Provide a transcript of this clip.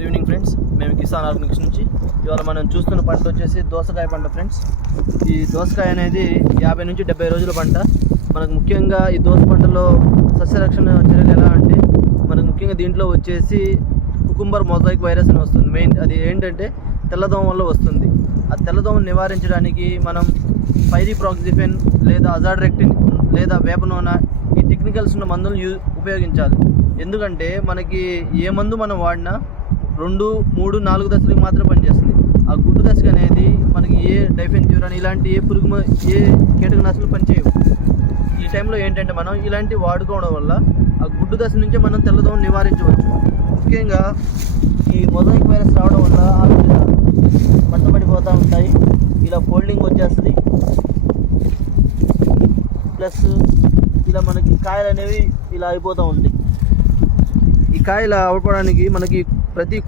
Good evening friends. మేము Kisan Organics నుంచి. ఇవాళ మనం చూస్తున్న పంట వచ్చేసి దోసకాయ పంట ఫ్రెండ్స్. ఈ దోసకాయ అనేది యాభై నుంచి డెబ్బై రోజుల పంట. మనకు ముఖ్యంగా ఈ దోస పంటలో సస్యరక్షణ చర్యలు ఎలా అంటే మనకు ముఖ్యంగా దీంట్లో వచ్చేసి కుకుంబర్ మొజాయిక్ వైరస్ అని వస్తుంది. మెయిన్ అది ఏంటంటే తెల్లదోమ వల్ల వస్తుంది. ఆ తెల్లదోమను నివారించడానికి మనం పైరిప్రాక్సిఫెన్ లేదా అజాడ్రెక్టిన్ లేదా వేప నూనె ఈ టెక్నికల్స్ ఉన్న మందులు యూ ఉపయోగించాలి. ఎందుకంటే మనకి ఏ మందు మనం వాడినా రెండు మూడు నాలుగు దశలకు మాత్రమే పనిచేస్తుంది. ఆ గుడ్డు దశ అనేది మనకి ఏ డైఫెన్జ్యూరాన్ ఇలాంటి ఏ పురుగు ఏ కీటకనాశులు పనిచేయవు. ఈ టైంలో ఏంటంటే మనం ఇలాంటివి వాడుకోవడం వల్ల ఆ గుడ్డు దశ నుంచే మనం తెల్లదోమను నివారించవచ్చు. ముఖ్యంగా ఈ మొజాయిక్ వైరస్ రావడం వల్ల ఆకులు ఇలా పట్టబడిపోతూ ఉంటాయి. ఇలా ఫోల్డింగ్ వచ్చేస్తుంది. ప్లస్ ఇలా మనకి కాయలు అనేవి ఇలా అయిపోతూ ఉంటాయి. ఈ కాయలు అవ్వడానికి మనకి ప్రతి